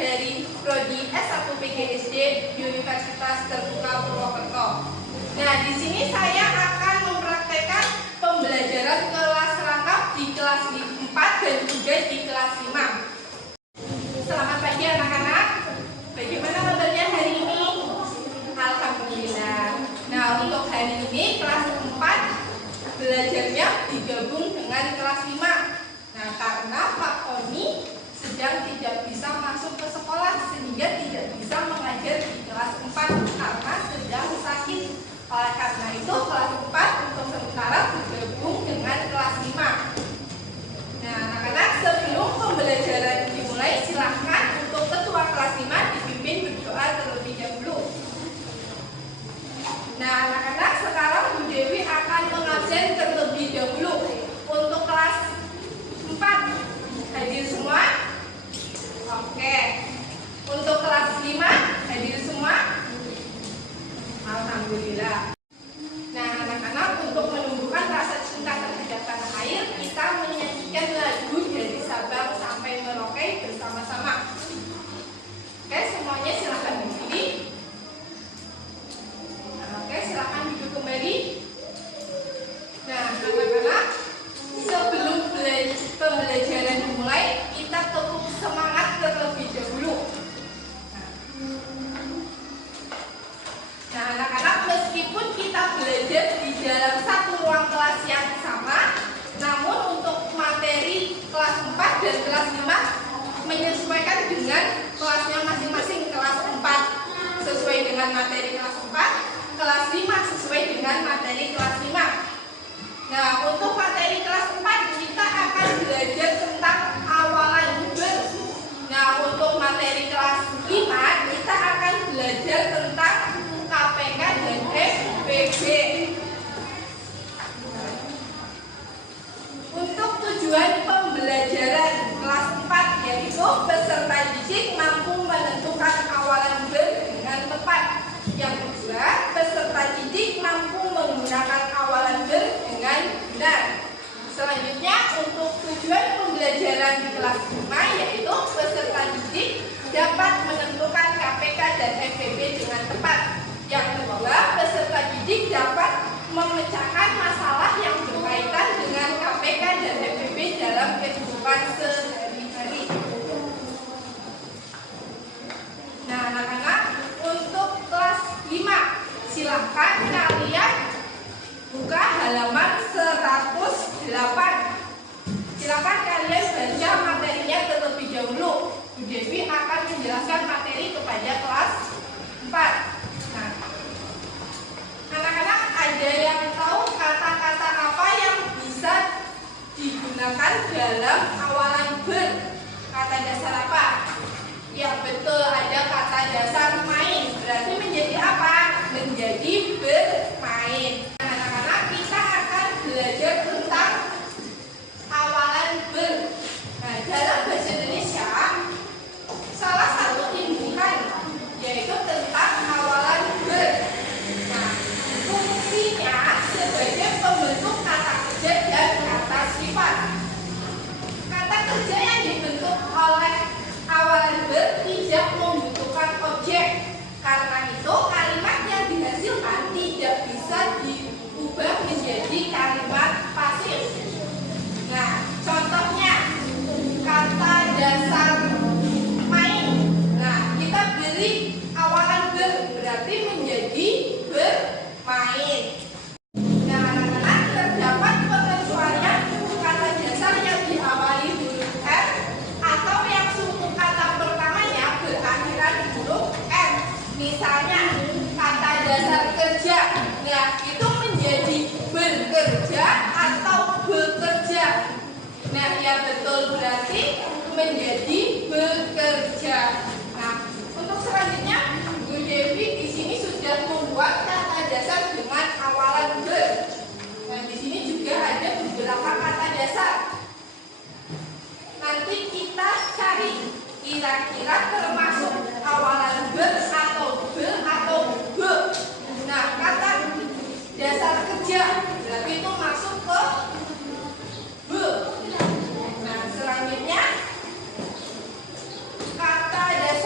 dari Prodi S1 PGSD Universitas Terbuka Purwokerto. Nah, di sini saya akan mempraktekkan pembelajaran kelas rangkap di kelas 4 dan juga di kelas 5. Selamat pagi anak-anak. Bagaimana kabarnya hari ini? Alhamdulillah. Nah, untuk hari ini kelas 4 belajarnya digabung dengan kelas 5. Nah, karena Pak Tony sedang tidak bisa masuk ke sekolah sehingga tidak bisa mengajar di kelas 4 karena sedang sakit. Oleh karena itu kelas 4 untuk sementara bergabung dengan kelas 5. Nah, anak-anak, sebelum pembelajaran dimulai, silahkan untuk ketua kelas 5 dipimpin berdoa terlebih dahulu. Nah, anak-anak, sekarang Bu Dewi akan mengabsen terlebih dahulu. Untuk kelas 4 hadir semua? Oke. Untuk kelas 5 hadir semua? Alhamdulillah. Nah, anak-anak, untuk menumbuhkan rasa cinta terhadap tanah air, kita menyanyikan lagu dari Sabang sampai Merauke bersama-sama. Oke, semuanya silakan berdiri. Oke, silakan duduk kembali. Nah, anak-anak, sebelum pembelajaran dimulai, kita tepuk semangat terlebih dahulu. Nah, anak-anak, meskipun kita belajar di dalam satu ruang kelas yang sama, namun untuk materi kelas 4 dan kelas 5 menyesuaikan dengan kelasnya masing-masing. Kelas 4 sesuai dengan materi kelas 4, kelas 5 sesuai dengan materi kelas 5. Nah, untuk materi kelas 4 kita akan belajar tentang awalan ber. Nah, untuk materi kelas 5 kita akan belajar tentang KPK dan FPB. Untuk tujuan pembelajaran kelas 4 yaitu peserta didik mampu menentukan awalan ber dengan tepat. Yang kedua, peserta didik mampu menggunakan awalan ber dengan benar. Selanjutnya, untuk tujuan pembelajaran di kelas 5 yaitu peserta didik dapat menentukan KPK dan FPB dengan tepat. Yang kedua, peserta didik dapat memecahkan masalah yang berkaitan dengan KPK dan FPB dalam kehidupan sehari-hari. Nah, anak-anak, untuk kelas 5, silahkan kalian buka halaman 108. Silakan kalian baca materinya terlebih dahulu. Bu Dewi akan menjelaskan materi kepada kelas 4. Nah, anak-anak, ada yang tahu kata-kata apa yang bisa digunakan dalam awalan ber? Kata dasar apa? Ya, betul, ada kata dasar main. Berarti menjadi apa? Menjadi bermain. Nah, anak-anak, kita akan belajar tentang awalan ber. Nah, dalam bahasa Indonesia salah satu imbuhan yaitu tentang awalan ber. Nah, fungsinya sebagai pembentuk kata kerja dan kata sifat. Kata kerja yang dibentuk oleh awalan ber tidak membutuhkan objek. Karena itu kalimat yang dihasilkan tidak bisa diubah menjadi kalimat pasif. Nah, contohnya kata dasar main. Nah, kita beri awalan ber, berarti menjadi bermain. Nah, anak-anak, terdapat pengecualian kata dasar yang diawali huruf F atau yang suku kata pertamanya berakhiran huruf F. Misalnya kata dasar kerja. Nah, itu menjadi bekerja atau bekerja. Nah, ya betul, berarti menjadi bekerja. Nah, untuk selanjutnya Bu Dewi di sini sudah membuat kata dasar dengan awalan ber. Nah, di sini juga ada beberapa kata dasar. Nanti kita cari kira-kira termasuk awalan ber atau be atau be. Nah, kata dasar kerja berarti itu masuk ke be. Nah, selanjutnya kata dasar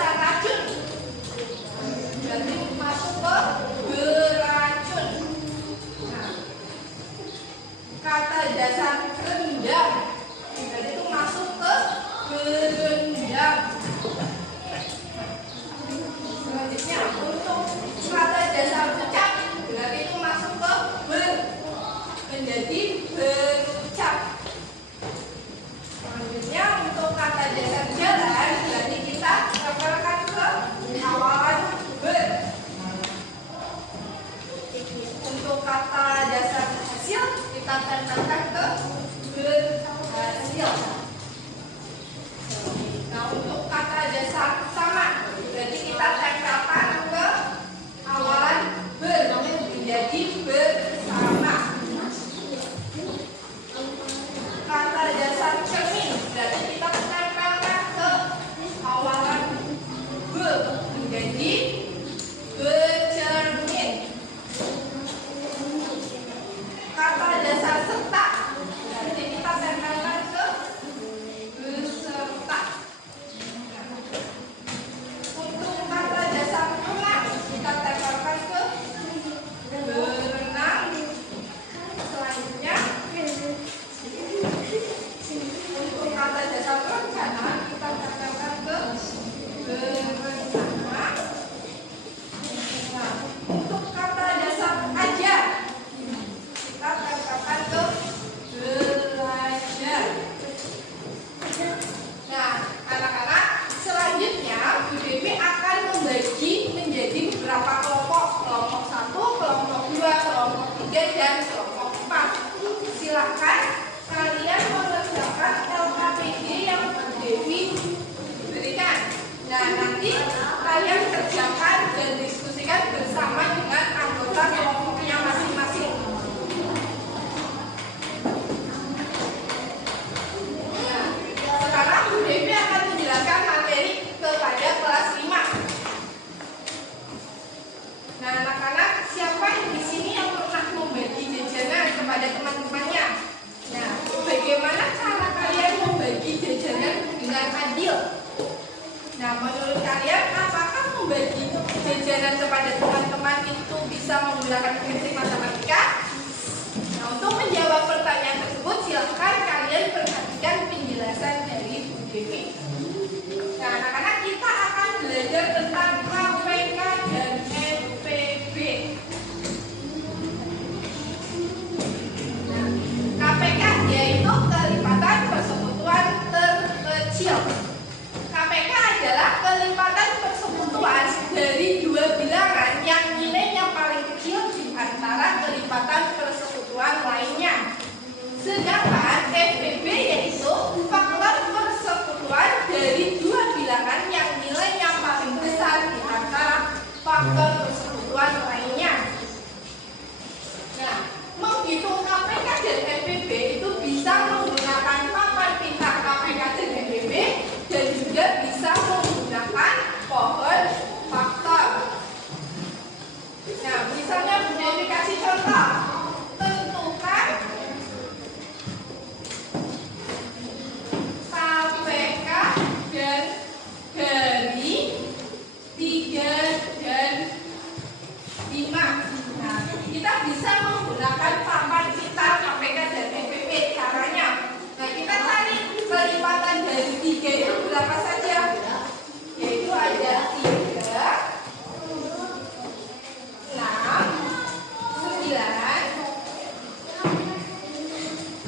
kehujanan kepada teman-teman itu bisa menggunakan prinsip matematika? Nah, untuk menjawab pertanyaan tersebut, silakan kalian perhatikan penjelasan dari Bu Dewi. Nah, anak-anak, kita akan belajar tentang KPK dan NPB. Nah, KPK yaitu kelipatan persekutuan terkecil. KPK adalah kelipatan persekutuan dari dua bilangan yang nilainya paling kecil di antara kelipatan persekutuan lainnya. Sedangkan FPB yaitu faktor persekutuan dari dua bilangan yang nilainya paling besar di antara faktor persekutuan lainnya. Nah, menghitung KPK dan FPB itu bisa menggunakan papan pintar KPK dan FPB dan juga bisa menggunakan pohon faktor. Nah, misalnya Bu Dewi kasih contoh. Tentukan KPK dan dari 3 dan 5. Nah, kita bisa menggunakan papan pintar KPK dan FPB. Caranya, nah, kita cari kelipatan dari 3 itu berapa saja? Yaitu ada 3, 6, 9,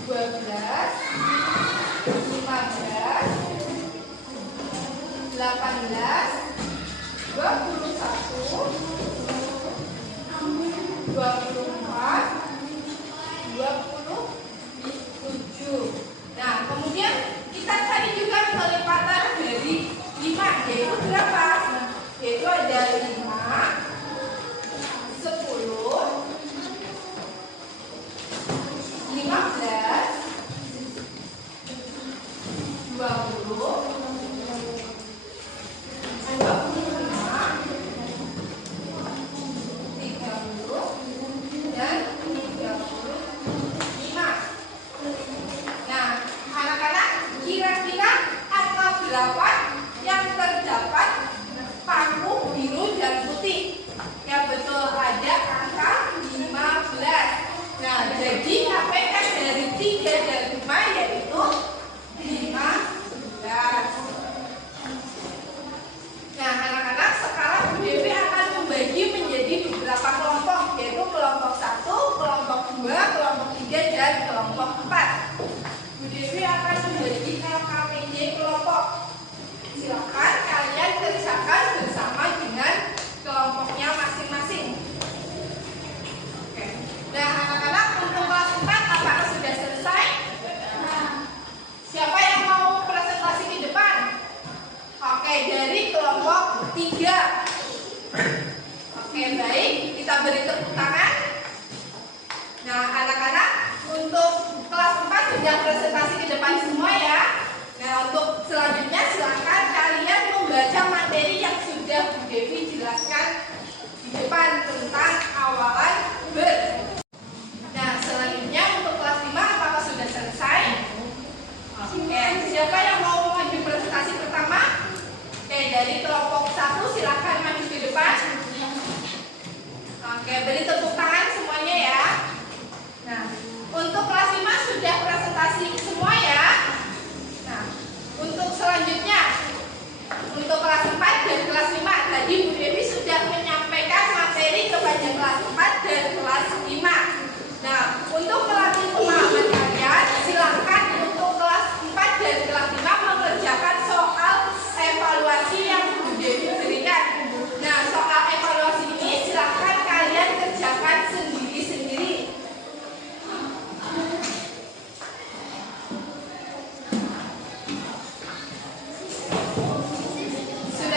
12, 15, 18, 21, 24, 27. Nah, kemudian kita cari juga kelipatan dari 5, yaitu berapa? Yaitu ada 5, 10, 15, 20, 25, 30, dan 35. Nah, anak-anak, kira-kira angka berapa yang terdapat paku biru dan putih? Ya betul, ada angka 15. Nah, jadi KPK dari 3 dan 5 yaitu 15. Nah, anak-anak, sekarang Bu Dewi akan membagi menjadi beberapa kelompok, yaitu kelompok 1, kelompok 2, kelompok 3, dan kelompok 4. Bu Dewi akan membagi LKPJ kelompok. Silakan kalian kerjakan bersama dengan kelompoknya masing-masing. Oke. Nah, anak-anak, untuk kelas 4 apakah sudah selesai? Siapa yang mau presentasi ke depan? Oke, dari kelompok 3. Oke, baik, kita beri tepuk tangan. Nah, anak-anak, untuk kelas 4 sudah presentasi ke depan semua ya. Nah, untuk selanjutnya silakan kalian membaca materi yang sudah Bu Dewi jelaskan di depan tentang awalan ber. Nah, selanjutnya untuk kelas 5 apakah sudah selesai? Oke, siapa yang mau maju presentasi pertama? Oke, dari kelompok 1 silakan maju ke depan. Oke, beri tepuk tangan semuanya ya. Nah, untuk kelas 5 sudah presentasi semua ya. Nah, untuk selanjutnya, untuk kelas 4 dan kelas 5 tadi Bu Dewi sudah menyampaikan materi kepada kelas 4 dan kelas 5. Nah, untuk melatih pemahaman kalian, silakan untuk kelas 4 dan kelas 5 mengerjakan soal evaluasi yang Bu Dewi berikan. Nah, soal evaluasi ini silakan kalian kerjakan sendiri-sendiri. Sudah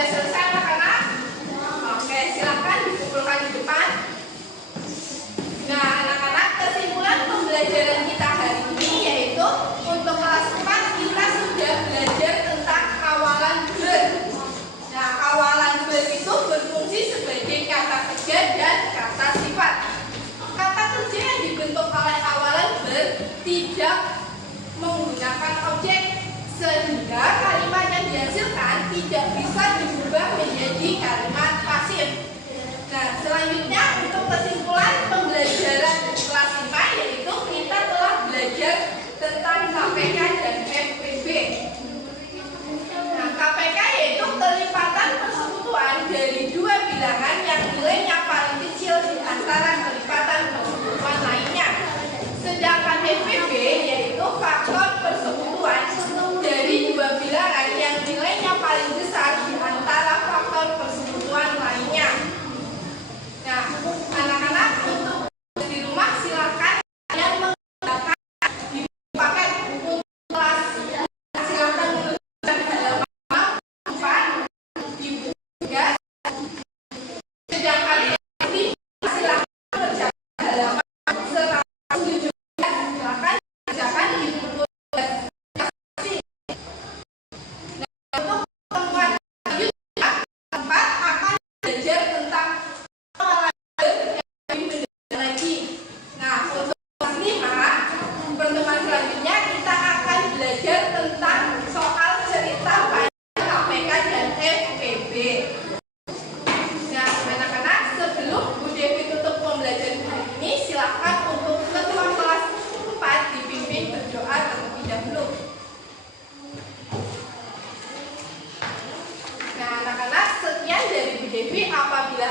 Nah, anak-anak, sekian dari Bu Devi. Apabila